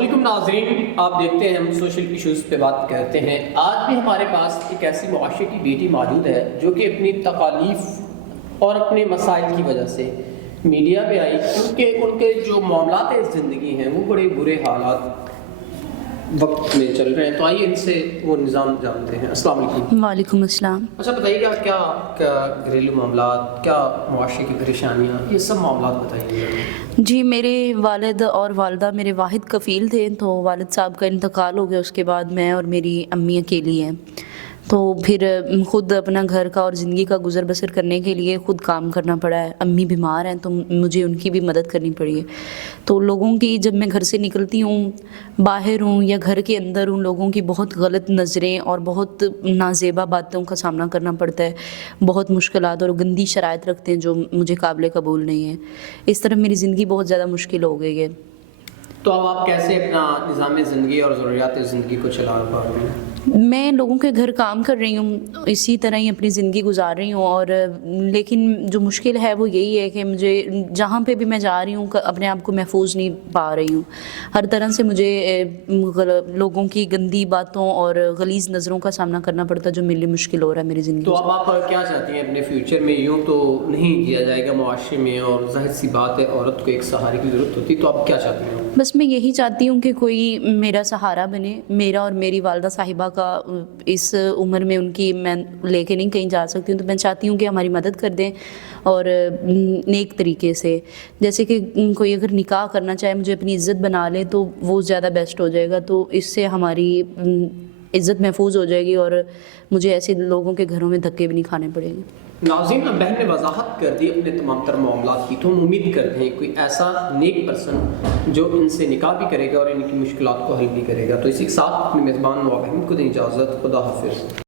علیکم ناظرین، آپ دیکھتے ہیں ہم سوشل ایشوز پہ بات کرتے ہیں۔ آج بھی ہمارے پاس ایک ایسی معاشرے کی بیٹی موجود ہے جو کہ اپنی تکالیف اور اپنے مسائل کی وجہ سے میڈیا پہ آئی، کیونکہ ان کے جو معاملات زندگی ہیں وہ بڑے برے حالات وقت میں چل رہے ہیں۔ تو آئیے ان سے وہ نظام جانتے ہیں۔ السلام علیکم۔ وعلیکم السلام۔ اچھا بتائیے گا کیا گھریلو معاملات، کیا معاشرے کی پریشانیاں، یہ سب معاملات بتائیے گا۔ جی، میرے والد اور والدہ میرے واحد کفیل تھے، تو والد صاحب کا انتقال ہو گیا، اس کے بعد میں اور میری امی اکیلی ہیں، تو پھر خود اپنا گھر کا اور زندگی کا گزر بسر کرنے کے لیے خود کام کرنا پڑا ہے۔ امی بیمار ہیں تو مجھے ان کی بھی مدد کرنی پڑی ہے۔ تو لوگوں کی جب میں گھر سے نکلتی ہوں، باہر ہوں یا گھر کے اندر ہوں، لوگوں کی بہت غلط نظریں اور بہت نازیبا باتوں کا سامنا کرنا پڑتا ہے، بہت مشکلات اور گندی شرائط رکھتے ہیں جو مجھے قابل قبول نہیں ہے۔ اس طرح میری زندگی بہت زیادہ مشکل ہو گئی ہے۔ تو اب آپ کیسے اپنا نظام زندگی اور ضروریات زندگی کو چلا پا رہے ہیں؟ میں لوگوں کے گھر کام کر رہی ہوں، اسی طرح ہی اپنی زندگی گزار رہی ہوں، اور لیکن جو مشکل ہے وہ یہی ہے کہ مجھے جہاں پہ بھی میں جا رہی ہوں اپنے آپ کو محفوظ نہیں پا رہی ہوں۔ ہر طرح سے مجھے لوگوں کی گندی باتوں اور غلیظ نظروں کا سامنا کرنا پڑتا ہے، جو میرے لیے مشکل ہو رہا ہے میری زندگی۔ تو اب آپ کیا چاہتی ہیں اپنے فیوچر میں؟ یوں تو نہیں جیا جائے گا معاشرے میں، اور ظاہر سی بات ہے عورت کو ایک سہارے کی ضرورت ہوتی، تو اب کیا چاہتی ہیں؟ بس میں یہی چاہتی ہوں کہ کوئی میرا سہارا بنے، میرا اور میری والدہ صاحبہ کا اس عمر میں ان کی میں لے کے نہیں کہیں جا سکتی ہوں، تو میں چاہتی ہوں کہ ہماری مدد کر دیں، اور نیک طریقے سے، جیسے کہ کوئی اگر نکاح کرنا چاہے مجھے اپنی عزت بنا لے تو وہ زیادہ بیسٹ ہو جائے گا، تو اس سے ہماری عزت محفوظ ہو جائے گی اور مجھے ایسے لوگوں کے گھروں میں دھکے بھی نہیں کھانے پڑیں گے۔ ناظرین، بہن نے وضاحت کر دی اپنے تمام تر معاملات کی، تو ہم امید کرتے ہیں کوئی ایسا نیک پرسن جو ان سے نکاح بھی کرے گا اور ان کی مشکلات کو حل بھی کرے گا۔ تو اسی کے ساتھ اپنے میزبان نواب احمد کو دیں اجازت۔ خدا حافظ۔